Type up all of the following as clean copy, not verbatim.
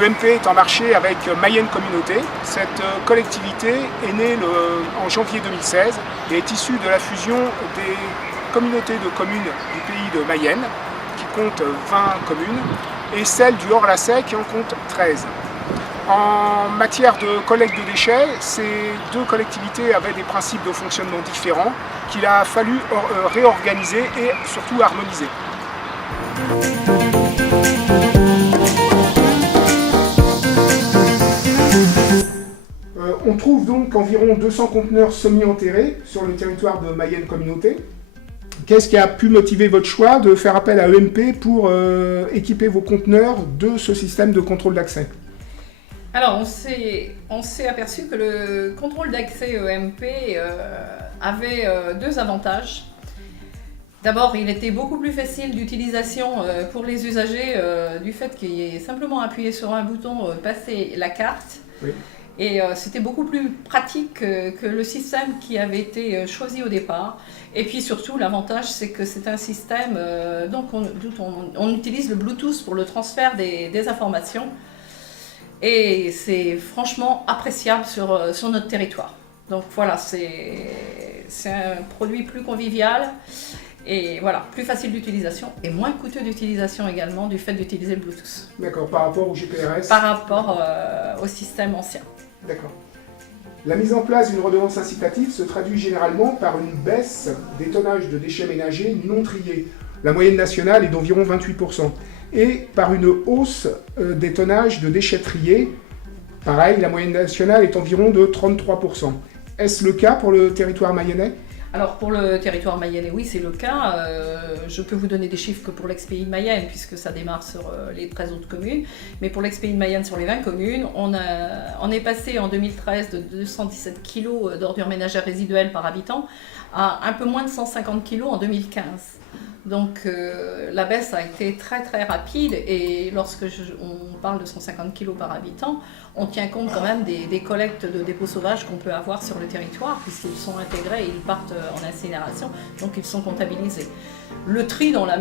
EMP est en marché avec Mayenne Communauté. Cette collectivité est née en janvier 2016 et est issue de la fusion des communautés de communes du pays de Mayenne, qui compte 20 communes, et celle du Haut-Rlasset qui en compte 13. En matière de collecte de déchets, ces deux collectivités avaient des principes de fonctionnement différents qu'il a fallu réorganiser et surtout harmoniser. On trouve donc environ 200 conteneurs semi-enterrés sur le territoire de Mayenne Communauté. Qu'est-ce qui a pu motiver votre choix de faire appel à EMP pour équiper vos conteneurs de ce système de contrôle d'accès ? Alors, on s'est aperçu que le contrôle d'accès EMP avait deux avantages. D'abord, il était beaucoup plus facile d'utilisation pour les usagers du fait qu'il y ait simplement appuyé sur un bouton, passer la carte. Oui. Et c'était beaucoup plus pratique que le système qui avait été choisi au départ. Et puis surtout, l'avantage, c'est que c'est un système dont on utilise le Bluetooth pour le transfert des informations. Et c'est franchement appréciable sur notre territoire. Donc voilà, c'est un produit plus convivial et voilà, plus facile d'utilisation et moins coûteux d'utilisation également du fait d'utiliser le Bluetooth. D'accord, par rapport au GPRS ? Par rapport au système ancien. D'accord. La mise en place d'une redevance incitative se traduit généralement par une baisse des tonnages de déchets ménagers non triés. La moyenne nationale est d'environ 28%. Et par une hausse des tonnages de déchets triés. Pareil, la moyenne nationale est environ de 33%. Est-ce le cas pour le territoire mayennais ? Alors pour le territoire mayennais, oui, c'est le cas. Je peux vous donner des chiffres que pour l'ex-pays de Mayenne, puisque ça démarre sur les 13 autres communes. Mais pour l'ex-pays de Mayenne, sur les 20 communes, on est passé en 2013 de 217 kg d'ordures ménagères résiduelles par habitant à un peu moins de 150 kg en 2015. Donc la baisse a été très très rapide et lorsque on parle de 150 kg par habitant, on tient compte quand même des collectes de dépôts sauvages qu'on peut avoir sur le territoire puisqu'ils sont intégrés et ils partent en incinération, donc ils sont comptabilisés. Le tri dans le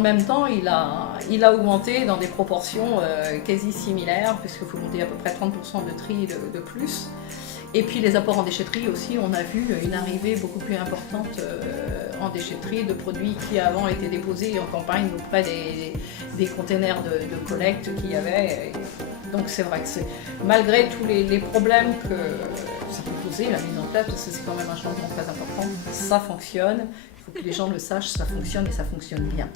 même temps, il a augmenté dans des proportions quasi similaires puisqu'il faut compter à peu près 30% de tri de plus. Et puis les apports en déchetterie aussi, on a vu une arrivée beaucoup plus importante en déchetterie de produits qui avant étaient déposés en campagne auprès des containers de collecte qu'il y avait. Donc c'est vrai que malgré tous les problèmes que ça peut poser, la mise en place, parce que c'est quand même un changement très important, ça fonctionne. Il faut que les gens le sachent, ça fonctionne et ça fonctionne bien.